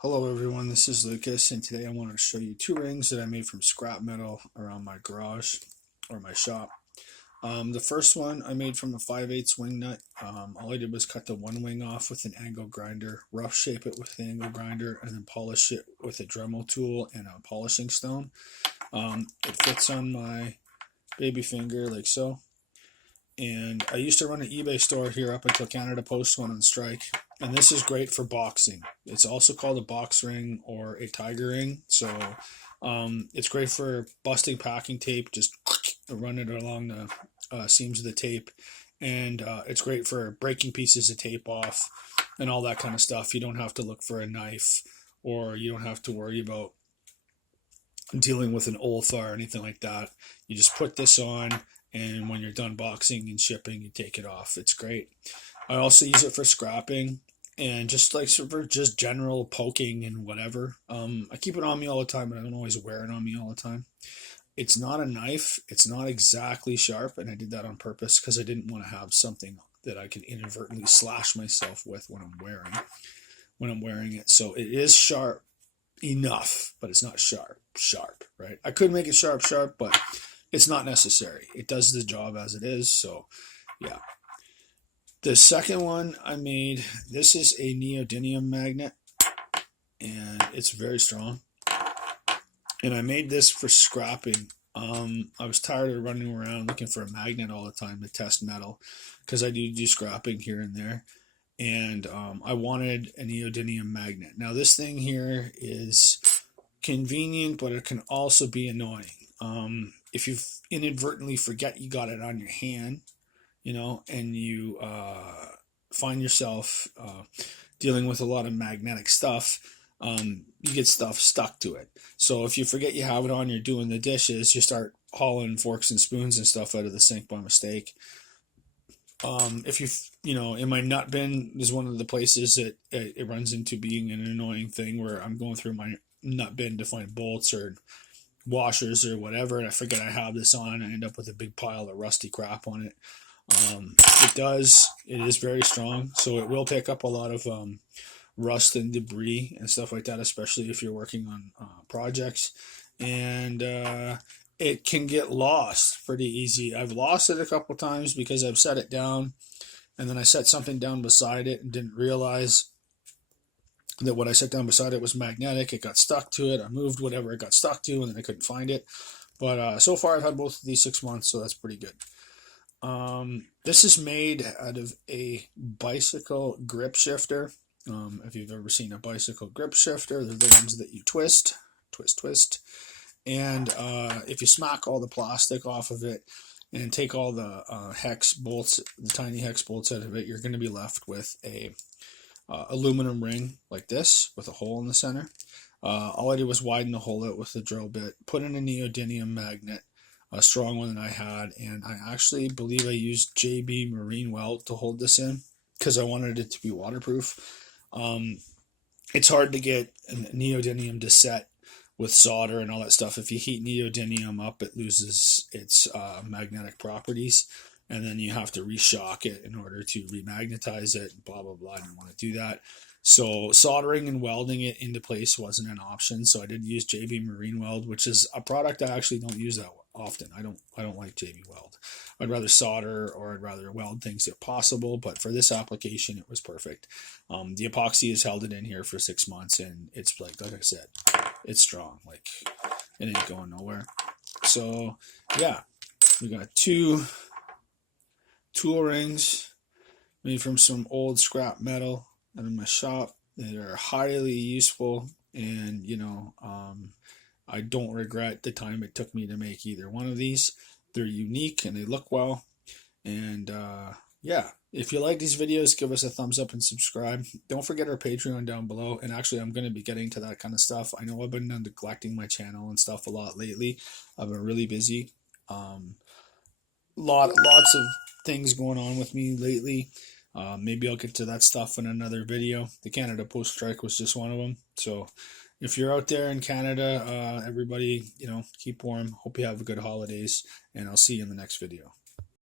Hello everyone, this is Lucas, and today I wanted to show you two rings that I made from scrap metal around my garage or my shop. The first one I made from a 5/8 wing nut. All I did was cut the one wing off with an angle grinder, rough shape it with the angle grinder, and then polish it with a Dremel tool and a polishing stone. It fits on my baby finger like so. And I used to run an eBay store here up until Canada Post went on strike. And this is great for boxing. It's also called a box ring or a tiger ring. So it's great for busting packing tape. Just run it along the seams of the tape. And it's great for breaking pieces of tape off and all that kind of stuff. You don't have to look for a knife, or you don't have to worry about dealing with an OLFA or anything like that. You just put this on, and when you're done boxing and shipping, you take it off. It's great. I also use it for scrapping and just like for just general poking and whatever. I keep it on me all the time, but I don't always wear it on me all the time. It's not a knife. It's not exactly sharp, and I did that on purpose because I didn't want to have something that I could inadvertently slash myself with when I'm wearing it. So it is sharp enough, but it's not sharp, right? I could make it sharp, but it's not necessary. It does the job as it is. So yeah. The second one I made, this is a neodymium magnet, and it's very strong. And I made this for scrapping. I was tired of running around looking for a magnet all the time to test metal, because I do scrapping here and there. And I wanted a neodymium magnet. Now this thing here is convenient, but it can also be annoying. If you inadvertently forget you got it on your hand, and you find yourself dealing with a lot of magnetic stuff, you get stuff stuck to it. So if you forget you have it on, you're doing the dishes, you start hauling forks and spoons and stuff out of the sink by mistake. If in my nut bin is one of the places that it runs into being an annoying thing, where I'm going through my nut bin to find bolts or washers or whatever, and I forget I have this on, and I end up with a big pile of rusty crap on it. It is very strong, so it will pick up a lot of rust and debris and stuff like that, especially if you're working on projects. And it can get lost pretty easy. I've lost it a couple times because I've set it down, and then I set something down beside it and didn't realize that what I set down beside it was magnetic. It got stuck to it. I moved whatever it got stuck to, and then I couldn't find it. But so far I've had both of these 6 months, so that's pretty good. This is made out of a bicycle grip shifter. If you've ever seen a bicycle grip shifter, they're the ones that you twist. And if you smack all the plastic off of it and take all the hex bolts, the tiny hex bolts out of it, you're going to be left with a aluminum ring like this with a hole in the center. All I did was widen the hole out with the drill bit, put in a neodymium magnet, a strong one that I had, and I actually believe I used JB Marine Weld to hold this in because I wanted it to be waterproof. It's hard to get neodymium to set with solder and all that stuff. If you heat neodymium up, it loses its magnetic properties, and then you have to reshock it in order to remagnetize it, blah blah blah. I didn't want to do that. So soldering and welding it into place wasn't an option, so I did use JB Marine Weld, which is a product I actually don't use that often. I don't like JB Weld. I'd rather solder, or I'd rather weld things if possible, but for this application it was perfect. The epoxy has held it in here for 6 months, and it's like I said, it's strong. Like, it ain't going nowhere. So yeah, we got two tool rings made from some old scrap metal out of my shop that are highly useful, and I don't regret the time it took me to make either one of these. They're unique and they look well. And yeah, if you like these videos, give us a thumbs up and subscribe. Don't forget our Patreon down below. And actually, I'm going to be getting to that kind of stuff. I know I've been neglecting my channel and stuff a lot lately. I've been really busy. Lots of things going on with me lately. Maybe I'll get to that stuff in another video. The Canada Post strike was just one of them. So if you're out there in Canada, everybody, keep warm. Hope you have a good holidays, and I'll see you in the next video.